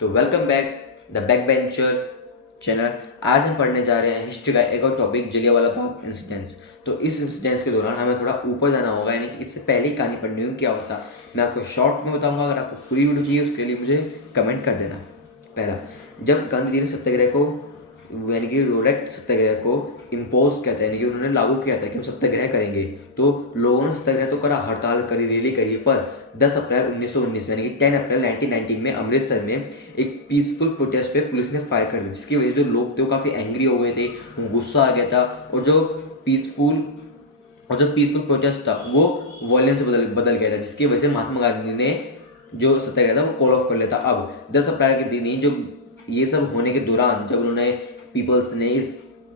तो welcome back the back bencher channel. आज हम पढ़ने जा रहे हैं हिस्ट्री का एक और टॉपिक, जलियांवाला बाग इंसिडेंट्स। तो इस इंसिडेंट्स के दौरान हमें थोड़ा ऊपर जाना होगा, यानी कि इससे पहले ही कहानी पढ़नी होगी क्या होता। मैं आपको शॉर्ट में बताऊंगा, अगर आपको पूरी वीडियो चाहिए उसके लिए मुझे कमेंट कर देना। पहला, जब गांधी जी ने सत्याग्रह को यानी कि रोलेट सत्याग्रह को इम्पोज किया था, यानी कि उन्होंने लागू किया था कि हम सत्याग्रह करेंगे, तो लोगों ने सत्याग्रह तो करा, हड़ताल करी, रैली करी, पर 10 अप्रैल 1919 यानी कि 10 अप्रैल 1919 में अमृतसर में एक पीसफुल प्रोटेस्ट पे पुलिस ने फायर कर दिया, जिसकी वजह से जो लोग थे वो काफ़ी एंग्री हो गए थे, गुस्सा आ गया था। और पीसफुल जो पीसफुल प्रोटेस्ट था वो वॉयलेंस से बदल गया था, जिसकी वजह से महात्मा गांधी ने जो सत्याग्रह था वो कॉल ऑफ कर लिया था। अब 10 अप्रैल के दिन ही जो ये सब होने के दौरान, जब उन्होंने पीपल्स ने इस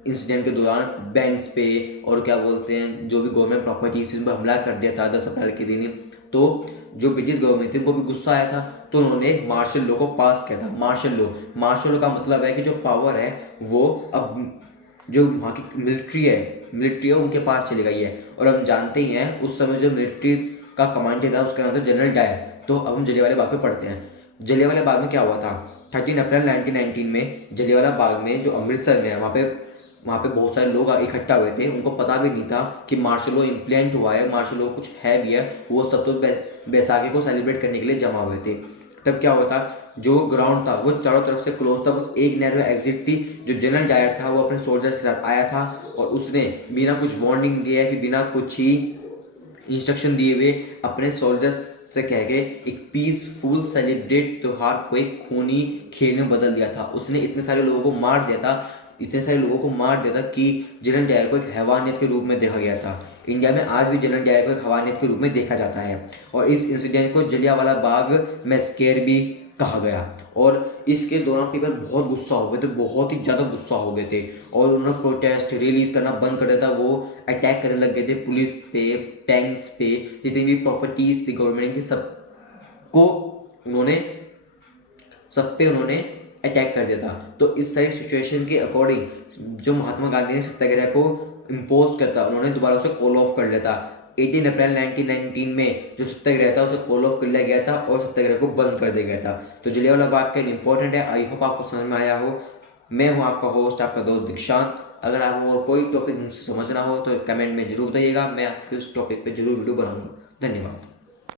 इंसिडेंट के दौरान बैंक्स पे और क्या बोलते हैं जो भी गवर्नमेंट प्रॉपर्टीज पर हमला कर दिया था 10 अप्रैल के दिन ही, तो जो ब्रिटिश गवर्नमेंट थी उनको भी गुस्सा आया था, तो उन्होंने मार्शल लॉ को पास किया था। मार्शल लॉ का मतलब है कि जो पावर है वो अब जो वहाँ की मिलिट्री है उनके पास चली गई है। और हम जानते ही हैं उस समय जो मिलिट्री का कमांडर था उसका नाम था जनरल डायर। तो अब हम जलियांवाला बाग पे पढ़ते हैं। जलियांवाला बाग में क्या हुआ था? 13 अप्रैल 1919 में जलियांवाला बाग में, जो अमृतसर में है, वहाँ पे बहुत सारे लोग इकट्ठा हुए थे। उनको पता भी नहीं था कि मार्शल लॉ इम्प्लीमेंट हुआ है, मार्शल लॉ कुछ है भी है। वो सब तो बैसाखी को सेलिब्रेट करने के लिए जमा हुए थे। तब क्या हुआ था, जो ग्राउंड था वो चारों तरफ से क्लोज था, बस एक नैरो एग्जिट थी। जो जनरल डायर था वो अपने सोल्जर्स के साथ आया था और उसने बिना कुछ वार्निंग दिए या फिर बिना कुछ ही इंस्ट्रक्शन दिए हुए अपने सोल्जर्स से कह के एक पीसफुल सेलिब्रेट त्योहार को एक खूनी खेल में बदल दिया था। उसने इतने सारे लोगों को मार दिया था कि जनरल डायर को एक हैवानियत के रूप में देखा गया था। इंडिया में आज भी जनरल डायर को एक हैवानियत के रूप में देखा जाता है। और इस इंसिडेंट को जलियांवाला बाग मैस्केर भी कहा गया। और इसके दौरान पीपल बहुत गुस्सा हो गए थे, बहुत ही ज़्यादा गुस्सा हो गए थे, और उन्होंने प्रोटेस्ट रिलीज करना बंद कर दिया था। वो अटैक करने लग गए थे पुलिस पे, टैंक्स पे, जितनी भी प्रॉपर्टीज थी गवर्नमेंट की, उन्होंने सब पे उन्होंने अटैक कर दिया था। तो इस सारी सिचुएशन के अकॉर्डिंग जो महात्मा गांधी ने सत्याग्रह को इम्पोज किया था, उन्होंने दोबारा उसे कॉल ऑफ कर लिया था। 18 अप्रैल 1919 में जो सत्याग्रह था उसे कॉल ऑफ कर लिया गया था और सत्याग्रह को बंद कर दिया गया था। तो जलियांवाला बाग का इंपॉर्टेंट है। आई होप आपको समझ में आया हो। मैं हूँ आपका होस्ट, आपका दोस्त दीक्षांत। अगर आपको और कोई टॉपिक मुझसे समझना हो तो कमेंट में जरूर बताइएगा, मैं आपके उस टॉपिक पे जरूर वीडियो बनाऊंगा। धन्यवाद।